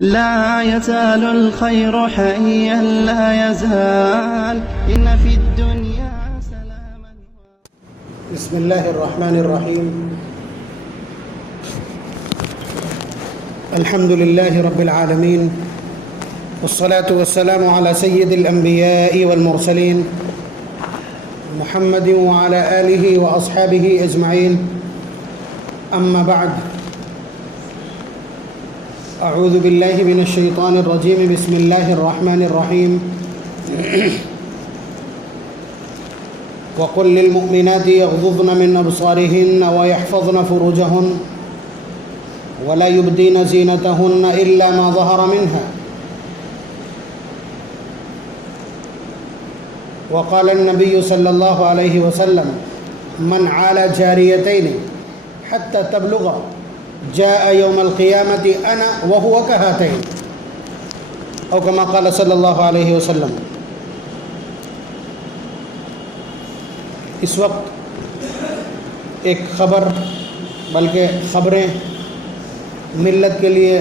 لا يزال الخير حيا لا يزال إن في الدنيا سلاما. بسم الله الرحمن الرحيم. الحمد لله رب العالمين، والصلاة والسلام على سيد الأنبياء والمرسلين محمد وعلى آله وأصحابه أجمعين. أما بعد، أعوذ بالله من الشيطان الرجيم. بسم الله الرحمن الرحيم. وقل للمؤمنات يغضضن من أبصارهن ويحفظن فروجهن ولا يبدين زينتهن إلا ما ظهر منها. وقال النبي صلى الله عليه وسلم: من عال جاريتين حتى تبلغ جاء يوم القيامة أنا وهو كهاتين، أو كما قال صلی اللہ علیہ وسلم. اس وقت ایک خبر، بلکہ خبریں ملت کے لیے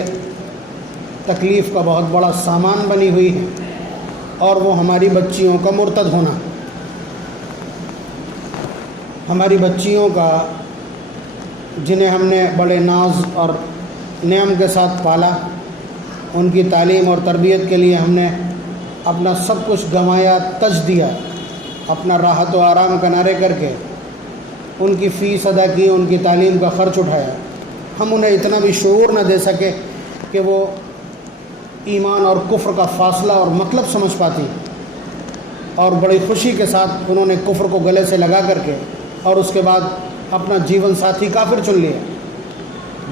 تکلیف کا بہت بڑا سامان بنی ہوئی ہے، اور وہ ہماری بچیوں کا مرتد ہونا. ہماری بچیوں کا، جنہیں ہم نے بڑے ناز اور نعم کے ساتھ پالا، ان کی تعلیم اور تربیت کے لیے ہم نے اپنا سب کچھ گنوایا، تج دیا، اپنا راحت و آرام کنارے کر کے ان کی فیس ادا کی، ان کی تعلیم کا خرچ اٹھایا. ہم انہیں اتنا بھی شعور نہ دے سکے کہ وہ ایمان اور کفر کا فاصلہ اور مطلب سمجھ پاتی، اور بڑی خوشی کے ساتھ انہوں نے کفر کو گلے سے لگا کر کے اور اس کے بعد اپنا جیون ساتھی کافر چن لیا.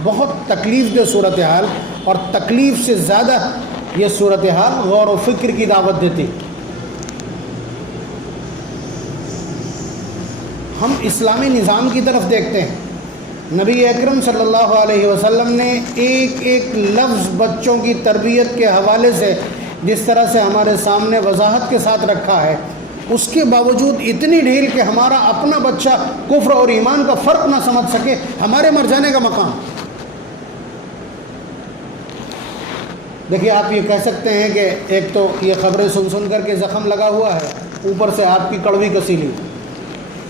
بہت تکلیف دہ صورتحال، اور تکلیف سے زیادہ یہ صورتحال غور و فکر کی دعوت دیتی. ہم اسلامی نظام کی طرف دیکھتے ہیں. نبی اکرم صلی اللہ علیہ وسلم نے ایک ایک لفظ بچوں کی تربیت کے حوالے سے جس طرح سے ہمارے سامنے وضاحت کے ساتھ رکھا ہے، اس کے باوجود اتنی ڈھیل کہ ہمارا اپنا بچہ کفر اور ایمان کا فرق نہ سمجھ سکے، ہمارے مر جانے کا مقام. دیکھیے، آپ یہ کہہ سکتے ہیں کہ ایک تو یہ خبریں سن سن کر کے زخم لگا ہوا ہے، اوپر سے آپ کی کڑوی کسیلی.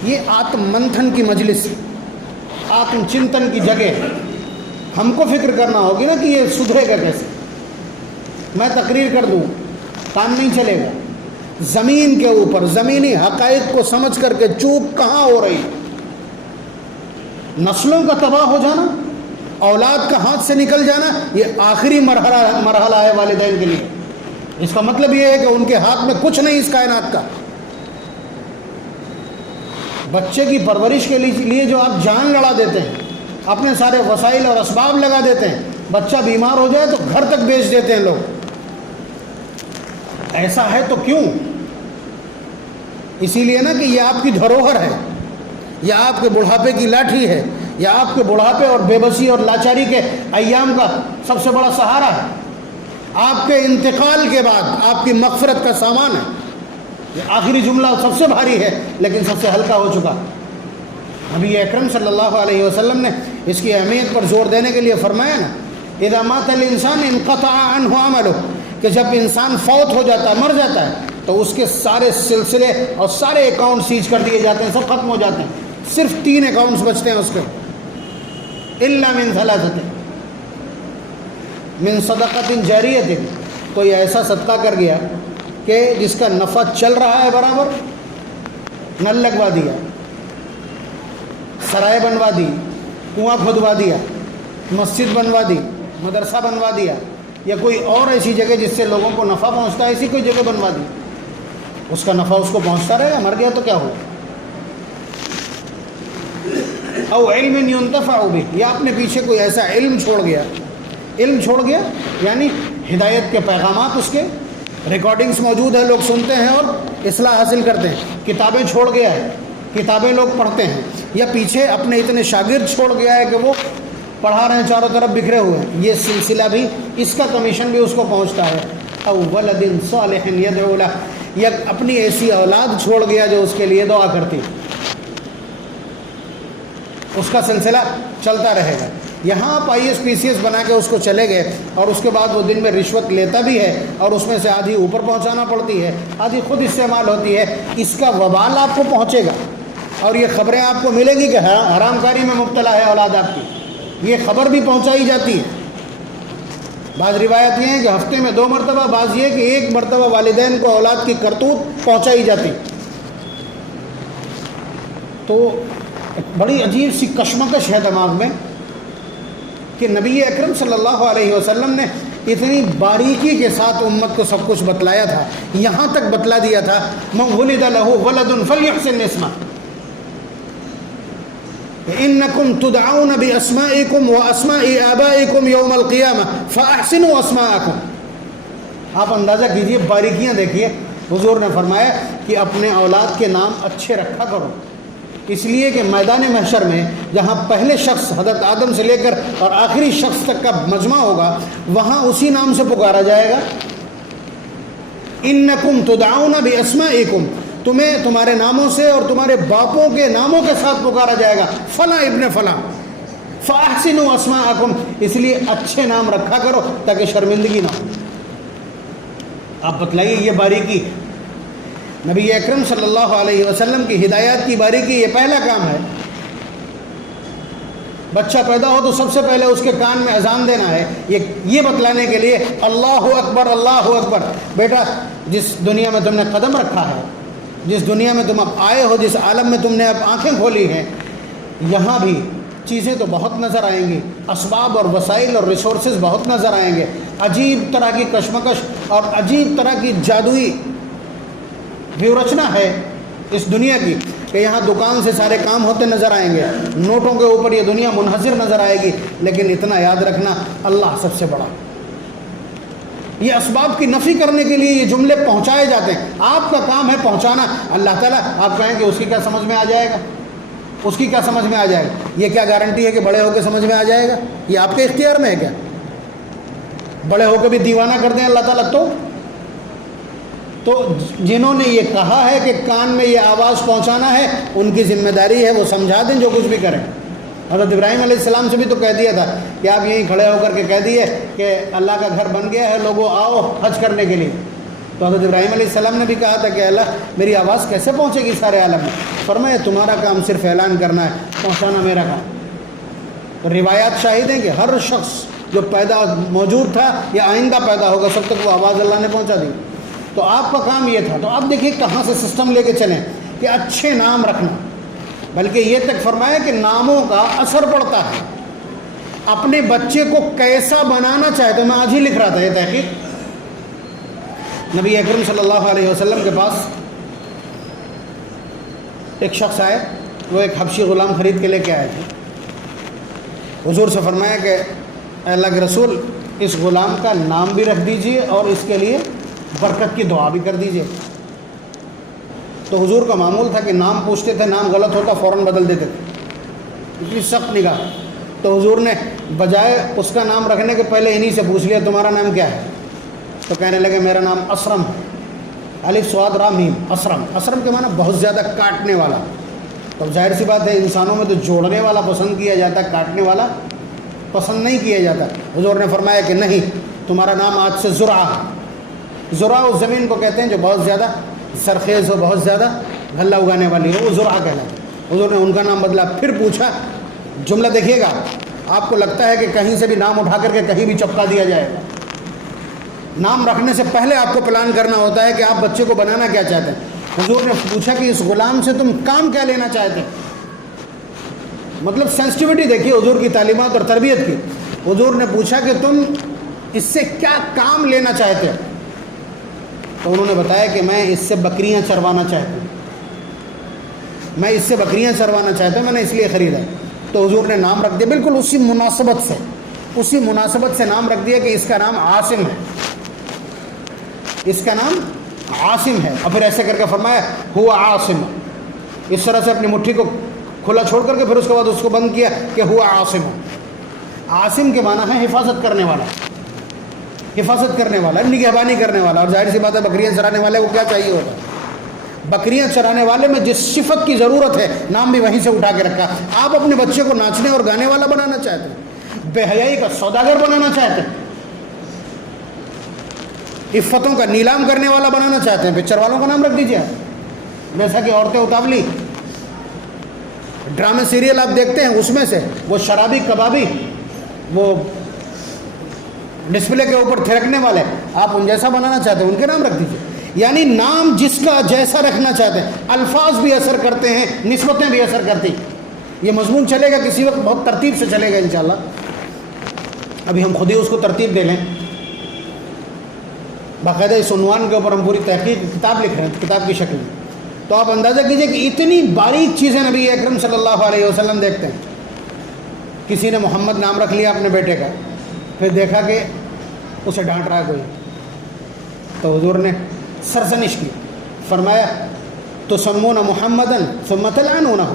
یہ آتم منتھن کی مجلس، آتم چنتن کی جگہ. ہم کو فکر کرنا ہوگی نا کہ یہ سدھرے گا کیسے. میں تقریر کر دوں، کام نہیں چلے گا. زمین کے اوپر زمینی حقائق کو سمجھ کر کے چوک کہاں ہو رہی. نسلوں کا تباہ ہو جانا، اولاد کا ہاتھ سے نکل جانا، یہ آخری مرحلہ ہے والدین کے لیے. اس کا مطلب یہ ہے کہ ان کے ہاتھ میں کچھ نہیں اس کائنات کا. بچے کی پرورش کے لیے جو آپ جان لڑا دیتے ہیں، اپنے سارے وسائل اور اسباب لگا دیتے ہیں، بچہ بیمار ہو جائے تو گھر تک بیچ دیتے ہیں لوگ. ایسا ہے تو کیوں؟ اسی لیے نا کہ یہ آپ کی دھروہر ہے، یہ آپ کے بڑھاپے کی لاٹھی ہے، یہ آپ کے بڑھاپے اور بے بسی اور لاچاری کے ایام کا سب سے بڑا سہارا ہے. آپ کے انتقال کے بعد آپ کی مغفرت کا سامان ہے. یہ آخری جملہ سب سے بھاری ہے لیکن سب سے ہلکا ہو چکا. نبی اکرم صلی اللہ علیہ وسلم نے اس کی اہمیت پر زور دینے کے لیے فرمایا نا: اذا مات الانسان انقطع عنہ عملہ، کہ جب انسان فوت ہو جاتا ہے، مر جاتا ہے، تو اس کے سارے سلسلے اور سارے اکاؤنٹ سیج کر دیے جاتے ہیں، سب ختم ہو جاتے ہیں. صرف 3 اکاؤنٹس بچتے ہیں اس کے: الا من ثلاثۃ، من صدقۃ جاریۃ، کوئی ایسا صدقہ کر گیا کہ جس کا نفع چل رہا ہے برابر، نل لگوا دیا، سرائے بنوا دی، کنواں کھودوا دیا، مسجد بنوا دی، مدرسہ بنوا دیا، یا کوئی اور ایسی جگہ جس سے لوگوں کو نفع پہنچتا ہے، ایسی کوئی جگہ بنوا دی. اس کا نفع اس کو پہنچتا رہے گا، مر گیا تو کیا ہو. او علم ينتفع به، یا اپنے پیچھے کوئی ایسا علم چھوڑ گیا. علم چھوڑ گیا یعنی ہدایت کے پیغامات، اس کے ریکارڈنگز موجود ہیں، لوگ سنتے ہیں اور اصلاح حاصل کرتے ہیں. کتابیں چھوڑ گیا ہے، کتابیں لوگ پڑھتے ہیں، یا پیچھے اپنے اتنے شاگرد چھوڑ گیا ہے کہ وہ پڑھا رہے ہیں، چاروں طرف بکھرے ہوئے ہیں. یہ سلسلہ بھی، اس کا کمیشن بھی اس کو پہنچتا ہے. او ولد صالح يدعو له، یا اپنی ایسی اولاد چھوڑ گیا جو اس کے لیے دعا کرتی. اس کا سلسلہ چلتا رہے گا. یہاں آپ IAS PCS بنا کے اس کو چلے گئے اور اس کے بعد وہ دن میں رشوت لیتا بھی ہے اور اس میں سے آدھی اوپر پہنچانا پڑتی ہے، آدھی خود استعمال ہوتی ہے، اس کا وبال آپ کو پہنچے گا اور یہ خبریں آپ کو ملے گی کہ حرام کاری میں مبتلا ہے اولاد آپ کی، یہ خبر بھی پہنچائی جاتی ہے۔ بعض روایت یہ ہیں کہ ہفتے میں 2 مرتبہ، بعض یہ کہ 1 مرتبہ والدین کو اولاد کی کرتوت پہنچائی جاتی۔ تو بڑی عجیب سی کشمکش ہے دماغ میں کہ نبی اکرم صلی اللہ علیہ وسلم نے اتنی باریکی کے ساتھ امت کو سب کچھ بتلایا تھا، یہاں تک بتلا دیا تھا من ولد له ولد فليحسن اسمه، انکم تدعون باسمائکم واسماء آبائکم یوم القیامہ فاحسنوا اسماءکم۔ آپ اندازہ کیجئے، باریکیاں دیکھیے، حضور نے فرمایا کہ اپنے اولاد کے نام اچھے رکھا کرو، اس لیے کہ میدان محشر میں جہاں پہلے شخص حضرت آدم سے لے کر اور آخری شخص تک کا مجمع ہوگا، وہاں اسی نام سے پکارا جائے گا، انکم تدعون باسمائکم، تمہیں تمہارے ناموں سے اور تمہارے باپوں کے ناموں کے ساتھ پکارا جائے گا، فلاں ابن فلاں، فاحسنوا اسماءکم، اس لیے اچھے نام رکھا کرو تاکہ شرمندگی نہ ہو۔ آپ بتلائیے یہ باریکی، نبی اکرم صلی اللہ علیہ وسلم کی ہدایات کی باریکی، یہ پہلا کام ہے۔ بچہ پیدا ہو تو سب سے پہلے اس کے کان میں اذان دینا ہے، یہ بتلانے کے لیے اللہ اکبر اللہ اکبر۔ بیٹا، جس دنیا میں تم نے قدم رکھا ہے، جس دنیا میں تم اب آئے ہو، جس عالم میں تم نے اب آنکھیں کھولی ہیں، یہاں بھی چیزیں تو بہت نظر آئیں گی، اسباب اور وسائل اور ریسورسز بہت نظر آئیں گے، عجیب طرح کی کشمکش اور عجیب طرح کی جادوئی ویورچنا ہے اس دنیا کی کہ یہاں دکان سے سارے کام ہوتے نظر آئیں گے، نوٹوں کے اوپر یہ دنیا منحصر نظر آئے گی، لیکن اتنا یاد رکھنا اللہ سب سے بڑا۔ یہ اسباب کی نفی کرنے کے لیے یہ جملے پہنچائے جاتے ہیں، آپ کا کام ہے پہنچانا۔ اللہ تعالیٰ آپ کہیں کہ اس کی کیا سمجھ میں آ جائے گا، اس کی کیا سمجھ میں آ جائے گا، یہ کیا گارنٹی ہے کہ بڑے ہو کے سمجھ میں آ جائے گا؟ یہ آپ کے اختیار میں ہے کیا؟ بڑے ہو کے بھی دیوانہ کر دیں اللہ تعالیٰ تو جنہوں نے یہ کہا ہے کہ کان میں یہ آواز پہنچانا ہے، ان کی ذمہ داری ہے وہ سمجھا دیں جو کچھ بھی کریں۔ حضرت ابراہیم علیہ السلام سے بھی تو کہہ دیا تھا کہ آپ یہیں کھڑے ہو کر کے کہہ دیے کہ اللہ کا گھر بن گیا ہے، لوگوں آؤ حج کرنے کے لیے۔ تو حضرت ابراہیم علیہ السلام نے بھی کہا تھا کہ اللہ میری آواز کیسے پہنچے گی سارے عالم میں؟ فرمایا تمہارا کام صرف اعلان کرنا ہے، پہنچانا میرا کام۔ تو روایات شاہد ہیں کہ ہر شخص جو پیدا موجود تھا یا آئندہ پیدا ہوگا، سب تک وہ آواز اللہ نے پہنچا دی۔ تو آپ کا کام یہ تھا۔ تو آپ دیکھیے کہاں سے سسٹم لے کے چلیں کہ اچھے نام رکھنا، بلکہ یہ تک فرمایا کہ ناموں کا اثر پڑتا ہے۔ اپنے بچے کو کیسا بنانا چاہتے، میں آج ہی لکھ رہا تھا یہ تحقیق، نبی اکرم صلی اللہ علیہ وسلم کے پاس ایک شخص آئے، وہ ایک حبشی غلام خرید کے لے کے آئے تھے۔ حضور سے فرمایا کہ اے اللہ کے رسول، اس غلام کا نام بھی رکھ دیجئے اور اس کے لیے برکت کی دعا بھی کر دیجئے۔ تو حضور کا معمول تھا کہ نام پوچھتے تھے، نام غلط ہوتا فوراً بدل دیتے تھے، اتنی سخت نگاہ۔ تو حضور نے بجائے اس کا نام رکھنے کے پہلے انہی سے پوچھ لیا تمہارا نام کیا ہے؟ تو کہنے لگے میرا نام اسرم ہے، الف صاد را میم، اسرم۔ اسرم کے معنی بہت زیادہ کاٹنے والا۔ تو ظاہر سی بات ہے انسانوں میں تو جوڑنے والا پسند کیا جاتا ہے، کاٹنے والا پسند نہیں کیا جاتا۔ حضور نے فرمایا کہ نہیں، تمہارا نام آج سے زرع ہے۔ زرع اس زمین کو کہتے ہیں جو بہت زیادہ سرخیز ہو، بہت زیادہ غلہ اگانے والی ہو، وہ زرع کہلاتا ہے۔ حضور نے ان کا نام بدلا، پھر پوچھا، جملہ دیکھیے گا، آپ کو لگتا ہے کہ کہیں سے بھی نام اٹھا کر کے کہیں بھی چپکا دیا جائے گا۔ نام رکھنے سے پہلے آپ کو پلان کرنا ہوتا ہے کہ آپ بچے کو بنانا کیا چاہتے ہیں۔ حضور نے پوچھا کہ اس غلام سے تم کام کیا لینا چاہتے ہیں؟ مطلب سینسٹیوٹی دیکھیے حضور کی تعلیمات اور تربیت کی۔ حضور نے پوچھا کہ تم اس سے کیا کام لینا چاہتے ہو؟ تو انہوں نے بتایا کہ میں اس سے بکریاں چروانا چاہتا ہوں، میں اس سے بکریاں چروانا چاہتا ہوں، میں نے اس لیے خریدا۔ تو حضور نے نام رکھ دیا بالکل اسی مناسبت سے نام رکھ دیا کہ اس کا نام عاصم ہے، اس کا نام عاصم ہے۔ اور پھر ایسے کر کے فرمایا ہوا عاصم، اس طرح سے اپنی مٹھی کو کھلا چھوڑ کر کے پھر اس کے بعد اس کو بند کیا کہ ہوا عاصم۔ عاصم کے معنی ہے حفاظت کرنے والا، حفاظت کرنے والا، نگہبانی کرنے والا۔ اور ظاہر سی بات ہے بکریاں چرانے والے کو کیا چاہیے ہوتا ہے؟ بکریاں چرانے والے میں جس صفت کی ضرورت ہے، نام بھی وہیں سے اٹھا کے رکھا۔ آپ اپنے بچے کو ناچنے اور گانے والا بنانا چاہتے ہیں، بے حیائی کا سوداگر بنانا چاہتے ہیں، عفتوں کا نیلام کرنے والا بنانا چاہتے ہیں، پکچر والوں کا نام رکھ دیجیے جیسا کہ عورتیں اتاولی، ڈرامے سیریل آپ دیکھتے ہیں اس میں سے وہ شرابی کبابی، وہ ڈسپلے کے اوپر تھرکنے والے، آپ ان جیسا بنانا چاہتے ہیں ان کے نام رکھ دیجیے. یعنی نام جس کا جیسا رکھنا چاہتے ہیں. الفاظ بھی اثر کرتے ہیں، نسبتیں بھی اثر کرتی. یہ مضمون چلے گا کسی وقت، بہت ترتیب سے چلے گا انشاءاللہ. ابھی ہم خود ہی اس کو ترتیب دے لیں، باقاعدہ اس عنوان کے اوپر ہم پوری تحقیق کتاب لکھ رہے ہیں، کتاب کی شکل میں. تو آپ اندازہ کیجئے کہ اتنی باریک چیزیں نبی اکرم صلی اللہ علیہ وسلم دیکھتے ہیں. کسی نے محمد نام رکھ لیا اپنے بیٹے کا، پھر دیکھا کہ اسے ڈانٹ رہا ہے کوئی، تو حضور نے سرزنش کی، فرمایا تو سمون محمدن ثم تلعنونہ،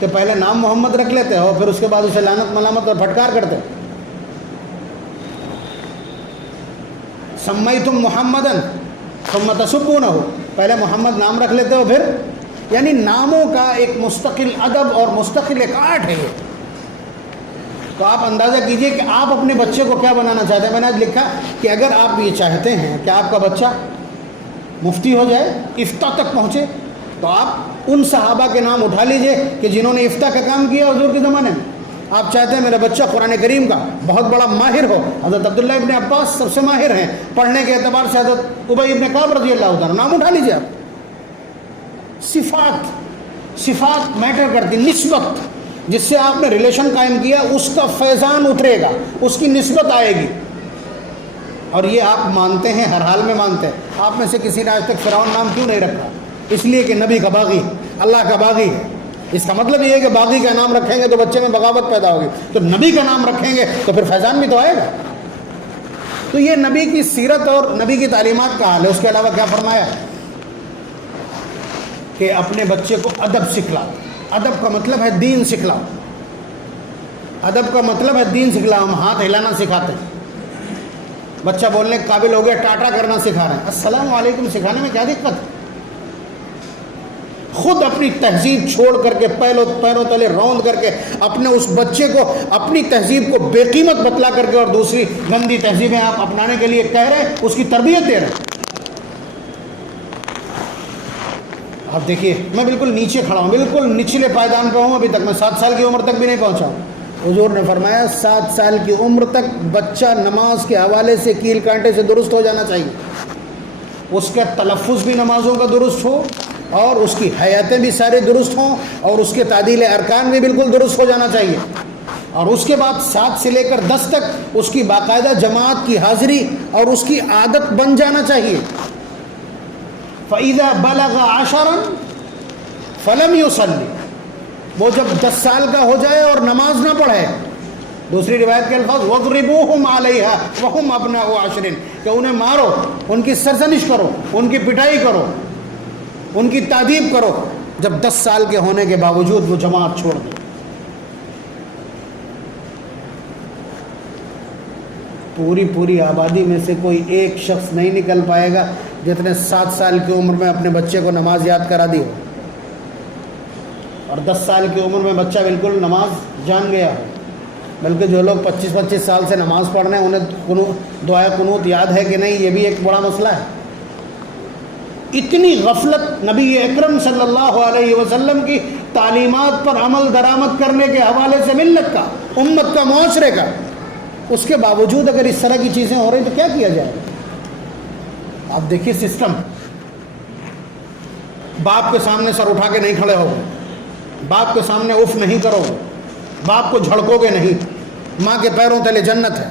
کہ پہلے نام محمد رکھ لیتے ہو پھر اس کے بعد اسے لعنت ملامت اور پھٹکار کرتے. سمیتم محمدن ثم تسبونہ، پہلے محمد نام رکھ لیتے ہو پھر، یعنی ناموں کا ایک مستقل ادب اور مستقل ایک آرٹ ہے یہ. تو آپ اندازہ کیجئے کہ آپ اپنے بچے کو کیا بنانا چاہتے ہیں. میں نے آج لکھا کہ اگر آپ یہ چاہتے ہیں کہ آپ کا بچہ مفتی ہو جائے، افتاء تک پہنچے، تو آپ ان صحابہ کے نام اٹھا لیجئے کہ جنہوں نے افتاء کا کام کیا حضور کے زمانے میں. آپ چاہتے ہیں میرا بچہ قرآن کریم کا بہت بڑا ماہر ہو، حضرت عبداللہ ابن عباس سب سے ماہر ہیں پڑھنے کے اعتبار سے، حضرت ابی ابن کعب رضی اللہ عنہ، نام اٹھا لیجئے آپ. صفات میٹر کرتی، نسبت جس سے آپ نے ریلیشن قائم کیا اس کا فیضان اترے گا، اس کی نسبت آئے گی. اور یہ آپ مانتے ہیں، ہر حال میں مانتے ہیں. آپ میں سے کسی نے آج تک فرعون نام کیوں نہیں رکھا؟ اس لیے کہ نبی کا باغی، اللہ کا باغی ہے. اس کا مطلب یہ ہے کہ باغی کا نام رکھیں گے تو بچے میں بغاوت پیدا ہوگی، تو نبی کا نام رکھیں گے تو پھر فیضان بھی تو آئے گا. تو یہ نبی کی سیرت اور نبی کی تعلیمات کا حال ہے. اس کے علاوہ کیا فرمایا کہ اپنے بچے کو ادب سکھلاؤ. ادب کا مطلب ہے دین سکھلاؤ. ادب کا مطلب ہے دین سکھلاؤ. ہم ہاتھ ہلانا سکھاتے ہیں، بچہ بولنے کے قابل ہو گیا ٹاٹا کرنا سکھا رہے ہیں. السلام علیکم سکھانے میں کیا دقت ہے؟ خود اپنی تہذیب چھوڑ کر کے پیروں تلے روند کر کے اپنے اس بچے کو اپنی تہذیب کو بے قیمت بتلا کر کے اور دوسری گندی تہذیبیں آپ اپنانے کے لیے کہہ رہے ہیں، اس کی تربیت دے رہے ہیں. آپ دیکھیے میں بالکل نیچے کھڑا ہوں، بالکل نچلے پائیدان پہ ہوں. ابھی تک میں 7 سال کی عمر تک بھی نہیں پہنچا ہوں. حضور نے فرمایا 7 سال کی عمر تک بچہ نماز کے حوالے سے کیل کانٹے سے درست ہو جانا چاہیے. اس کا تلفظ بھی نمازوں کا درست ہو، اور اس کی حیاتیں بھی سارے درست ہوں، اور اس کے تعدیل ارکان بھی بالکل درست ہو جانا چاہیے. اور اس کے بعد 7 سے لے کر 10 تک اس کی باقاعدہ جماعت کی حاضری اور اس کی عادت بن جانا چاہیے. فَإِذَا بَلَغَ 10 فَلَمْ يُصَلِّ، وہ جب 10 سال کا ہو جائے اور نماز نہ پڑھے. دوسری روایت کے الفاظ وَضْرِبُوهُمْ عَلَيْهَا وَهُمْ أَبْنَاءُ 10، کہ انہیں مارو، ان کی سرزنش کرو، ان کی پٹائی کرو، ان کی تعذیب کرو جب 10 سال کے ہونے کے باوجود وہ جماعت چھوڑ دیں. پوری آبادی میں سے کوئی ایک شخص نہیں نکل پائے گا جتنے 7 سال کی عمر میں اپنے بچے کو نماز یاد کرا دی ہو، اور 10 سال کی عمر میں بچہ بالکل نماز جان گیا ہو. بلکہ جو لوگ 25 سال سے نماز پڑھ رہے ہیں انہیں دعائے قنوت یاد ہے کہ نہیں، یہ بھی ایک بڑا مسئلہ ہے. اتنی غفلت نبی اکرم صلی اللہ علیہ وسلم کی تعلیمات پر عمل درآمد کرنے کے حوالے سے ملت کا، امت کا، معاشرے کا. اس کے باوجود اگر اس طرح کی چیزیں ہو رہی تو کیا کیا جائے؟ آپ دیکھیے سسٹم. باپ کے سامنے سر اٹھا کے نہیں کھڑے ہو، باپ کے سامنے اف نہیں کرو، باپ کو جھڑکو گے نہیں. ماں کے پیروں تلے جنت ہے.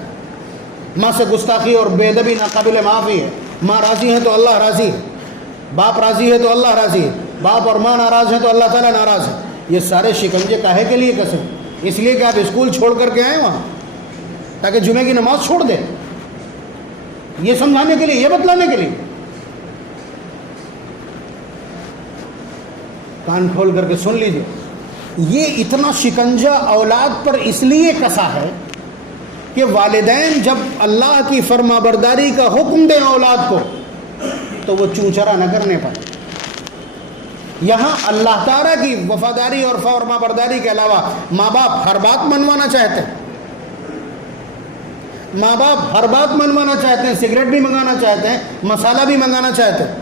ماں سے گستاخی اور بے ادبی ناقابل معافی ہے. ماں راضی ہے تو اللہ راضی ہے، باپ راضی ہے تو اللہ راضی ہے، باپ اور ماں ناراض ہیں تو اللہ تعالیٰ ناراض ہے. یہ سارے شکنجے کاہے کے لیے کسے؟ اس لیے کہ آپ اسکول چھوڑ کر کے آئے وہاں تاکہ جمعے کی نماز چھوڑ دیں. یہ سمجھانے کے لیے، یہ بتلانے کے لیے. کان کھول کر کے سن لیجئے، یہ اتنا شکنجہ اولاد پر اس لیے کسا ہے کہ والدین جب اللہ کی فرما برداری کا حکم دیں اولاد کو تو وہ چونچرا نہ کرنے پائے. یہاں اللہ تعالیٰ کی وفاداری اور فرما برداری کے علاوہ ماں باپ ہر بات منوانا چاہتے ہیں. ماں باپ ہر بات منوانا چاہتے ہیں، سگریٹ بھی منگانا چاہتے ہیں، مسالہ بھی منگانا چاہتے ہیں،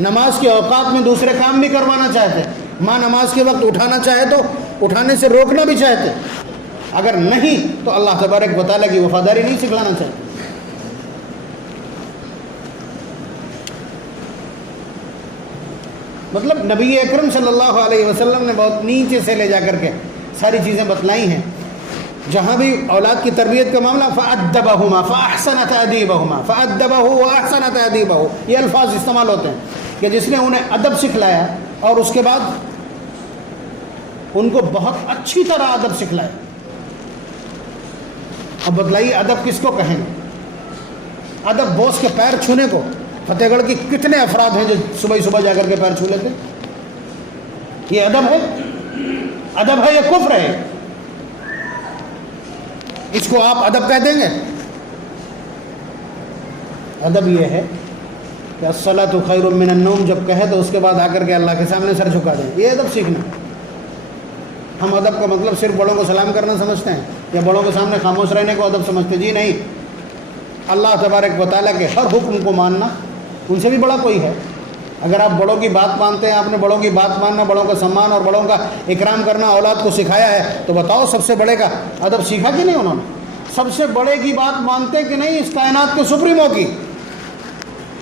نماز کے اوقات میں دوسرے کام بھی کروانا چاہتے ہیں، ماں نماز کے وقت اٹھانا چاہے تو اٹھانے سے روکنا بھی چاہتے ہیں، اگر نہیں تو اللہ تبارک و تعالیٰ کی وفاداری نہیں سکھلانا چاہتے۔ مطلب نبی اکرم صلی اللہ علیہ وسلم نے بہت نیچے سے لے جا کر کے ساری چیزیں بتلائی ہیں۔ جہاں بھی اولاد کی تربیت کا معاملہ فَأَدَّبَهُمَا فَأَحْسَنَ تَأْدِيبَهُمَا فَأَدَّبَهُ وَأَحْسَنَ تَأْدِيبَهُ، یہ الفاظ استعمال ہوتے ہیں کہ جس نے انہیں ادب سکھلایا اور اس کے بعد ان کو بہت اچھی طرح ادب سکھلایا۔ اب بتلائیے ادب کس کو کہیں؟ ادب بوس کے پیر چھونے کو۔ فتح گڑھ کی کتنے افراد ہیں جو صبح صبح جا کر کے پیر چھو لیتے؟ یہ ادب ہے؟ ادب ہے یا کفر ہے؟ اس کو آپ ادب کہہ دیں گے؟ ادب یہ ہے کہ الصلاۃ خیر من النوم جب کہے تو اس کے بعد آ کر کے اللہ کے سامنے سر جھکا دیں، یہ ادب سیکھنا۔ ہم ادب کا مطلب صرف بڑوں کو سلام کرنا سمجھتے ہیں یا بڑوں کے سامنے خاموش رہنے کو ادب سمجھتے ہیں؟ جی نہیں، اللہ تبارک و تعالیٰ کے ہر حکم کو ماننا، ان سے بھی بڑا کوئی ہے؟ اگر آپ بڑوں کی بات مانتے ہیں، آپ نے بڑوں کی بات ماننا، بڑوں کا سمان اور بڑوں کا اکرام کرنا اولاد کو سکھایا ہے، تو بتاؤ سب سے بڑے کا ادب سیکھا کہ نہیں انہوں نے؟ سب سے بڑے کی بات مانتے کہ نہیں اس کائنات کے سپریمو کی،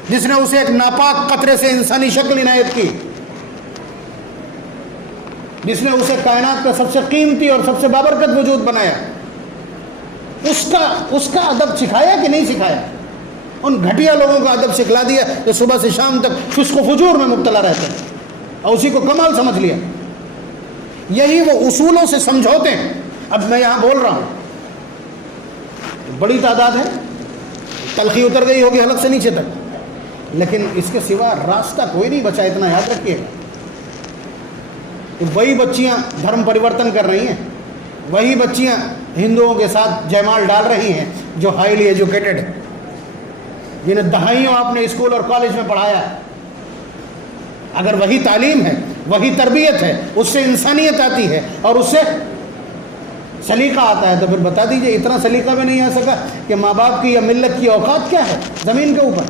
جس نے اسے ایک ناپاک قطرے سے انسانی شکل عنایت کی، جس نے اسے کائنات کا سب سے قیمتی اور سب سے بابرکت وجود بنایا، اس کا ادب سکھایا کہ نہیں سکھایا؟ ان گھٹیا لوگوں کا ادب سکھلا دیا جو صبح سے شام تک فسق و فجور میں مبتلا رہتے ہیں اور اسی کو کمال سمجھ لیا۔ یہی وہ اصولوں سے سمجھوتے ہیں۔ اب میں یہاں بول رہا ہوں، بڑی تعداد ہے، تلخی اتر گئی ہوگی حلق سے نیچے تک، لیکن اس کے سوا راستہ کوئی نہیں بچا، اتنا یاد رکھیے گا۔ وہی بچیاں دھرم پریورتن کر رہی ہیں، وہی بچیاں ہندوؤں کے ساتھ جیمال ڈال رہی ہیں جو ہائیلی ایجوکیٹڈ ہیں، جنہیں دہائیوں آپ نے اسکول اور کالج میں پڑھایا۔ اگر وہی تعلیم ہے، وہی تربیت ہے، اس سے انسانیت آتی ہے اور اس سے سلیقہ آتا ہے، تو پھر بتا دیجئے اتنا سلیقہ بھی نہیں آ سکا کہ ماں باپ کی یا ملت کی اوقات کیا ہے زمین کے اوپر؟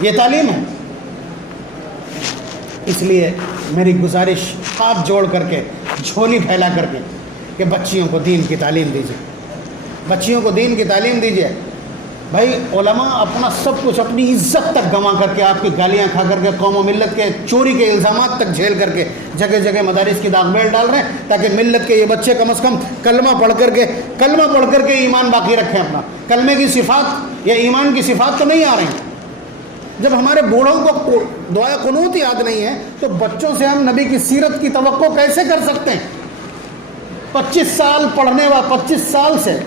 یہ تعلیم ہے۔ اس لیے میری گزارش ہاتھ جوڑ کر کے، جھولی پھیلا کر کے، کہ بچیوں کو دین کی تعلیم دیجیے، بچیوں کو دین کی تعلیم دیجیے۔ بھائی علماء اپنا سب کچھ، اپنی عزت تک گنوا کر کے، آپ کی گالیاں کھا کر کے، قوم و ملت کے چوری کے الزامات تک جھیل کر کے جگہ جگہ مدارس کی داغ بیل ڈال رہے ہیں تاکہ ملت کے یہ بچے کم از کم کلمہ پڑھ کر کے ایمان باقی رکھیں اپنا۔ کلمے کی صفات یا ایمان کی صفات تو نہیں آ رہی ہیں۔ جب ہمارے بوڑھوں کو دعائے قنوت یاد نہیں ہے تو بچوں سے ہم نبی کی سیرت کی توقع کیسے کر سکتے ہیں؟ 25 سال پڑھنے والا، 25 سال سے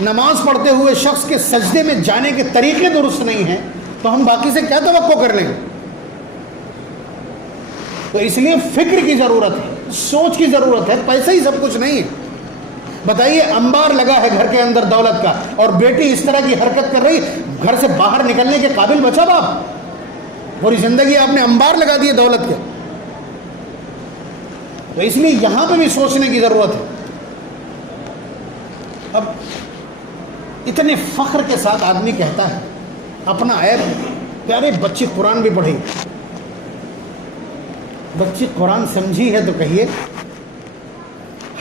نماز پڑھتے ہوئے شخص کے سجدے میں جانے کے طریقے درست نہیں ہیں تو ہم باقی سے کیا توقع کر لیں گے؟ تو اس لیے فکر کی ضرورت ہے، سوچ کی ضرورت ہے، پیسے ہی سب کچھ نہیں ہے۔ بتائیے انبار لگا ہے گھر کے اندر دولت کا اور بیٹی اس طرح کی حرکت کر رہی، گھر سے باہر نکلنے کے قابل بچا باپ؟ پوری زندگی آپ نے انبار لگا دیے دولت کے۔ تو اس لیے یہاں پہ بھی سوچنے کی ضرورت ہے۔ اب اتنے فخر کے ساتھ آدمی کہتا ہے اپنا عیب، پیارے بچی قرآن بھی پڑھی، بچی قرآن سمجھی ہے تو کہیے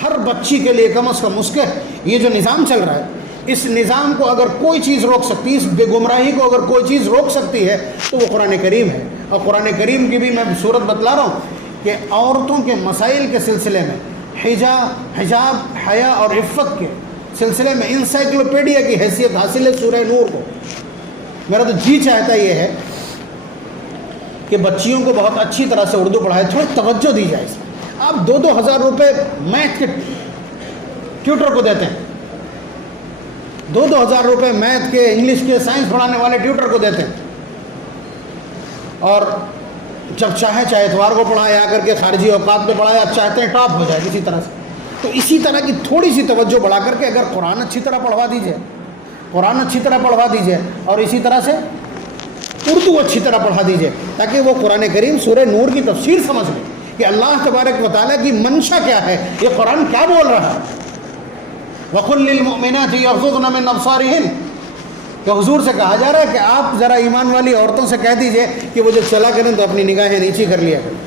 ہر بچی کے لیے کم از کم اس کے یہ جو نظام چل رہا ہے، اس نظام کو اگر کوئی چیز روک سکتی ہے، اس بے گمراہی کو اگر کوئی چیز روک سکتی ہے تو وہ قرآن کریم ہے۔ اور قرآن کریم کی بھی میں صورت بتلا رہا ہوں کہ عورتوں کے مسائل کے سلسلے میں، حجاب، حیا اور عفت کے سلسلے میں انسائکلوپیڈیا کی حیثیت حاصل ہے سورہ نور کو۔ میرا تو جی چاہتا یہ ہے کہ بچیوں کو بہت اچھی طرح سے اردو پڑھائے، تھوڑی توجہ دی جائے اس میں۔ آپ 2-2 ہزار روپے میتھ کے ٹیوٹر کو دیتے ہیں، 2-2 ہزار روپے میتھ کے، انگلش کے، سائنس پڑھانے والے ٹیوٹر کو دیتے ہیں، اور جب چاہے اتوار کو پڑھائے، آ کر کے خارجی اوقات میں پڑھائے، آپ چاہتے ہیں ٹاپ ہو جائے کسی طرح سے۔ تو اسی طرح کی تھوڑی سی توجہ بڑھا کر کے اگر قرآن اچھی طرح پڑھوا دیجئے، قرآن اچھی طرح پڑھوا دیجئے، اور اسی طرح سے اردو اچھی طرح پڑھا دیجئے، تاکہ وہ قرآن کریم سورہ نور کی تفسیر سمجھ لیں کہ اللہ تبارک و تعالیٰ کی منشا کیا ہے، یہ قرآن کیا بول رہا ہے۔ وَقُلْ لِلْمُؤْمِنَاتِ يَغْضُضْنَ مِنْ أَبْصَارِهِنَّ، کہ حضور سے کہا جا رہا ہے کہ آپ ذرا ایمان والی عورتوں سے کہہ دیجئے کہ وہ جب چلا کریں تو اپنی نگاہیں نیچی کر لیا کریں۔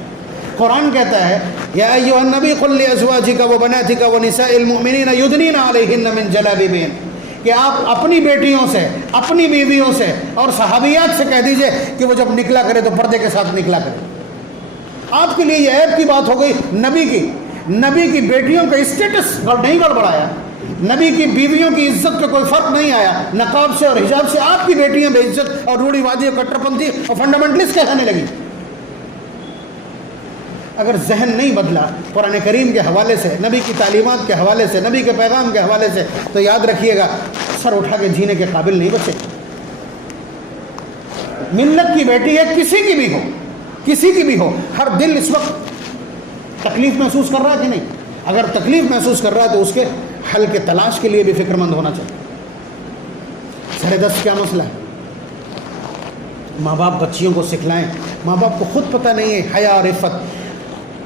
قرآن کہتا ہے یا ایھا النبی قل لازواجک وبناتک ونساء المؤمنین یدنین علیہن من جلابیبہن، کہ آپ اپنی بیٹیوں سے، اپنی بیویوں سے اور صحابیات سے کہہ دیجئے کہ وہ جب نکلا کرے تو پردے کے ساتھ نکلا کرے۔ آپ کے لیے یہ عیب کی بات ہو گئی نبی کی بیٹیوں کا اسٹیٹس نہیں گڑبڑایا، نبی کی بیویوں کی عزت کا کوئی فرق نہیں آیا، نقاب سے اور حجاب سے آپ کی بیٹیاں بے عزت اور روڑی وادی اور کٹر پنتھی اور فنڈامنٹلسٹ کہلانے لگی۔ اگر ذہن نہیں بدلا قرآن کریم کے حوالے سے، نبی کی تعلیمات کے حوالے سے، نبی کے پیغام کے حوالے سے، تو یاد رکھیے گا سر اٹھا کے جینے کے قابل نہیں بچے۔ ملت کی بیٹی ہے، کسی کی بھی ہو، ہر دل اس وقت تکلیف محسوس کر رہا ہے کہ نہیں؟ اگر تکلیف محسوس کر رہا ہے تو اس کے حل کے تلاش کے لیے بھی فکر مند ہونا چاہیے۔ سر دست کیا مسئلہ ہے؟ ماں باپ بچیوں کو سکھلائیں، ماں باپ کو خود پتہ نہیں ہے حیا اور عفت۔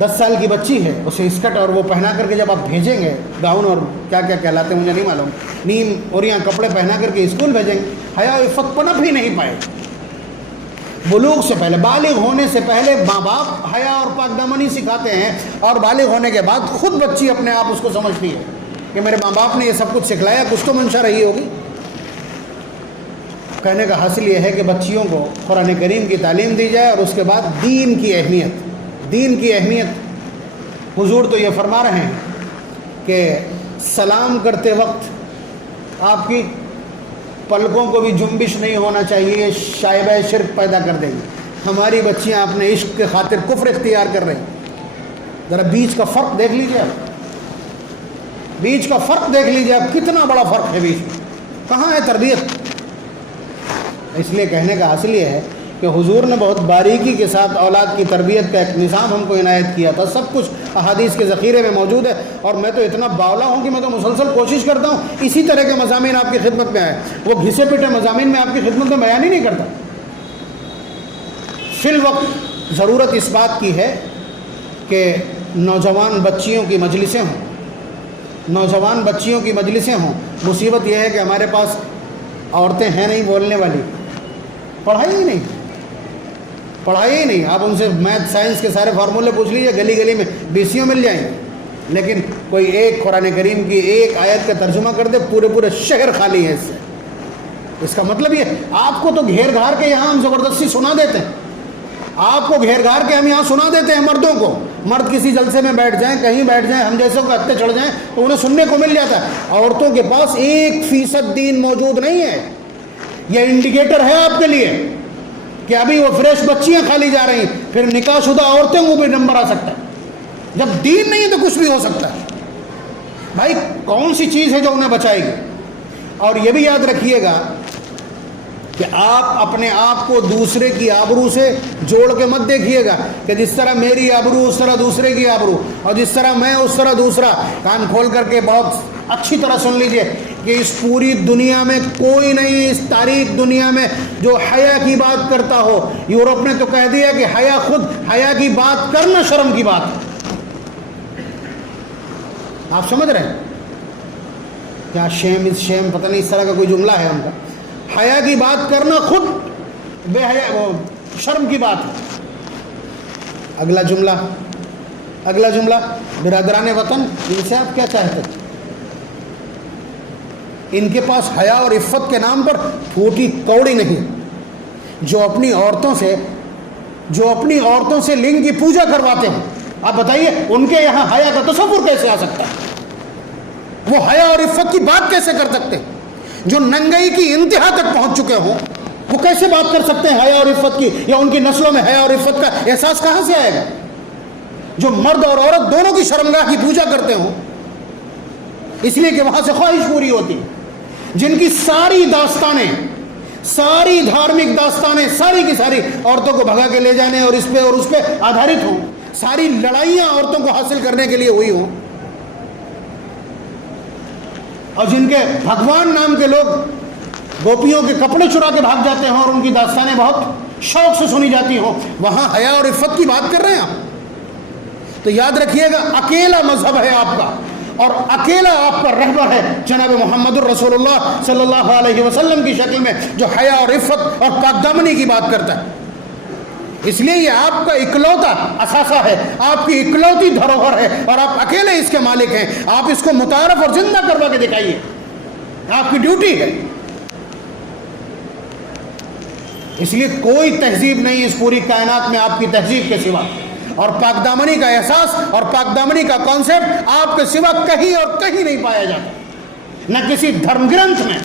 10 سال کی بچی ہے، اسے اسکرٹ اور وہ پہنا کر کے جب آپ بھیجیں گے، گاؤن اور کیا کیا کہلاتے ہیں مجھے نہیں معلوم، نیم اور یہاں کپڑے پہنا کر کے اسکول بھیجیں گے، حیا اور عفت پنپ ہی نہیں پائے۔ بلوغ سے پہلے، بالغ ہونے سے پہلے ماں باپ حیا اور پاک دامنی سکھاتے ہیں، اور بالغ ہونے کے بعد خود بچی اپنے آپ اس کو سمجھتی ہے کہ میرے ماں باپ نے یہ سب کچھ سکھلایا، کچھ تو منشا رہی ہوگی۔ کہنے کا حاصل یہ ہے کہ بچیوں کو قرآن کریم کی تعلیم دی جائے، اور اس کے بعد دین کی اہمیت۔ حضور تو یہ فرما رہے ہیں کہ سلام کرتے وقت آپ کی پلکوں کو بھی جنبش نہیں ہونا چاہیے، شائبہ شرک پیدا کر دیں گے۔ ہماری بچیاں اپنے عشق کے خاطر کفر اختیار کر رہی ہیں۔ ذرا بیچ کا فرق دیکھ لیجیے، بیچ کا فرق دیکھ لیجیے، اب کتنا بڑا فرق ہے بیچ میں، کہاں ہے تربیت؟ اس لیے کہنے کا حاصل یہ ہے کہ حضور نے بہت باریکی کے ساتھ اولاد کی تربیت کا ایک نظام ہم کو عنایت کیا تھا، سب کچھ احادیث کے ذخیرے میں موجود ہے، اور میں تو اتنا باولا ہوں کہ میں تو مسلسل کوشش کرتا ہوں اسی طرح کے مضامین آپ کی خدمت میں آئے، وہ گھسے پٹے مضامین میں آپ کی خدمت میں بیان ہی نہیں کرتا۔ فی الوقت ضرورت اس بات کی ہے کہ نوجوان بچیوں کی مجلسیں ہوں۔ مصیبت یہ ہے کہ ہمارے پاس عورتیں ہیں نہیں بولنے والی، پڑھائی ہی نہیں۔ آپ ان سے میتھ سائنس کے سارے فارمولے پوچھ لیجیے، گلی گلی میں BCO مل جائیں گے، لیکن کوئی ایک قرآن کریم کی ایک آیت کا ترجمہ کر دے، پورے شہر خالی ہے اس سے۔ اس کا مطلب یہ آپ کو تو گھیر گھار کے یہاں ہم زبردستی سنا دیتے ہیں، آپ کو گھیر گھار کے ہم یہاں سنا دیتے ہیں مردوں کو۔ مرد کسی جلسے میں بیٹھ جائیں، کہیں بیٹھ جائیں، ہم جیسوں کو ہتھے چڑھ جائیں تو انہیں سننے کو مل جاتا ہے۔ عورتوں کے پاس 1% دین موجود نہیں ہے۔ یہ انڈیکیٹر ہے آپ کے لیے کہ ابھی وہ فریش بچیاں خالی جا رہی ہیں، پھر نکاح شدہ عورتوں کو بھی نمبر آ سکتا ہے۔ جب دین نہیں ہے تو کچھ بھی ہو سکتا ہے۔ بھائی کون سی چیز ہے جو انہیں بچائے گی؟ اور یہ بھی یاد رکھیے گا کہ آپ اپنے آپ کو دوسرے کی آبرو سے جوڑ کے مت دیکھیے گا کہ جس طرح میری آبرو اس طرح دوسرے کی آبرو، اور جس طرح میں اس طرح دوسرا۔ کان کھول کر کے بہت اچھی طرح سن لیجئے کہ اس پوری دنیا میں کوئی نہیں، اس تاریخ دنیا میں جو حیا کی بات کرتا ہو۔ یورپ نے تو کہہ دیا کہ حیا کی بات کرنا شرم کی بات ہے۔ آپ سمجھ رہے ہیں کیا؟ شیم از شیم، پتہ نہیں اس طرح کا کوئی جملہ ہے ان کا۔ حیا کی بات کرنا خود بے حیا شرم کی بات ہے۔ اگلا جملہ برادران وطن، ان سے آپ کیا چاہتے ہیں؟ ان کے پاس حیا اور عفت کے نام پر پھوٹی کوڑی نہیں، جو اپنی عورتوں سے لنگ کی پوجا کرواتے ہیں۔ آپ بتائیے ان کے یہاں حیا کا تصور کیسے آ سکتا ہے؟ وہ حیا اور عفت کی بات کیسے کر سکتے ہیں؟ جو ننگئی کی انتہا تک پہنچ چکے ہوں وہ کیسے بات کر سکتے ہیں حیا اور عفت کی؟ یا ان کی نسلوں میں حیا اور عفت کا احساس کہاں سے آئے گا؟ جو مرد اور عورت دونوں کی شرمگاہ کی پوجا کرتے ہوں، اس لیے کہ وہاں سے خواہش پوری ہوتی، جن کی ساری داستانیں، ساری دھارمک داستانیں ساری کی ساری عورتوں کو بھگا کے لے جانے اور اس پہ آدھارت ہوں، ساری لڑائیاں عورتوں کو حاصل کرنے کے لیے ہوئی ہوں، اور جن کے بھگوان نام کے لوگ گوپیوں کے کپڑے چرا کے بھاگ جاتے ہیں اور ان کی داستانیں بہت شوق سے سنی جاتی ہوں، وہاں حیا اور عفت کی بات کر رہے ہیں آپ؟ تو یاد رکھیے گا اکیلا مذہب ہے آپ کا اور اکیلا آپ کا رہبر ہے جناب محمد الرسول اللہ صلی اللہ علیہ وسلم کی شکل میں، جو حیا اور عفت اور پاک دامنی کی بات کرتا ہے۔ اس لیے یہ آپ کا اکلوتا اثاثہ ہے، آپ کی اکلوتی دھروہر ہے، اور آپ اکیلے اس کے مالک ہیں۔ آپ اس کو متعارف اور زندہ کروا کے دکھائیے، آپ کی ڈیوٹی ہے۔ اس لیے کوئی تہذیب نہیں اس پوری کائنات میں آپ کی تہذیب کے سوا، اور پاک دامنی کا احساس اور پاک دامنی کا کانسیپٹ آپ کے سوا کہیں اور کہیں نہیں پایا جاتا، نہ کسی دھرم گرنتھ میں،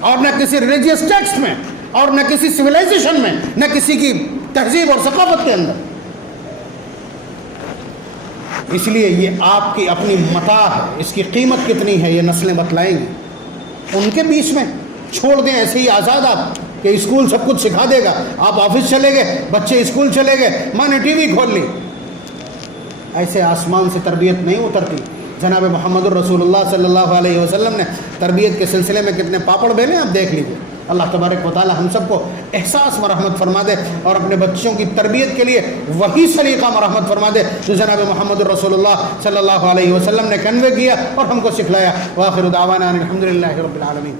اور نہ کسی ریلیجیس ٹیکسٹ میں، اور نہ کسی سویلائزیشن میں، نہ کسی کی تہذیب اور ثقافت کے اندر۔ اس لیے یہ آپ کی اپنی متاع ہے، اس کی قیمت کتنی ہے یہ نسلیں بتلائیں گی۔ ان کے بیچ میں چھوڑ دیں ایسے ہی آزاد آپ کہ اسکول سب کچھ سکھا دے گا، آپ آفس چلے گئے، بچے اسکول چلے گئے، ماں نے ٹی وی کھول لی۔ ایسے آسمان سے تربیت نہیں اترتی۔ جناب محمد الرسول اللہ صلی اللہ علیہ وسلم نے تربیت کے سلسلے میں کتنے پاپڑ بیلے آپ دیکھ لیجیے۔ اللہ تبارک و تعالی ہم سب کو احساس مرحمت فرما دے، اور اپنے بچوں کی تربیت کے لیے وہی سلیقہ مرحمت فرما دے جو جناب محمد الرسول اللہ صلی اللہ علیہ وسلم نے کنوے کیا اور ہم کو سکھلایا۔ وآخر دعوانا الحمدللہ رب العالمین۔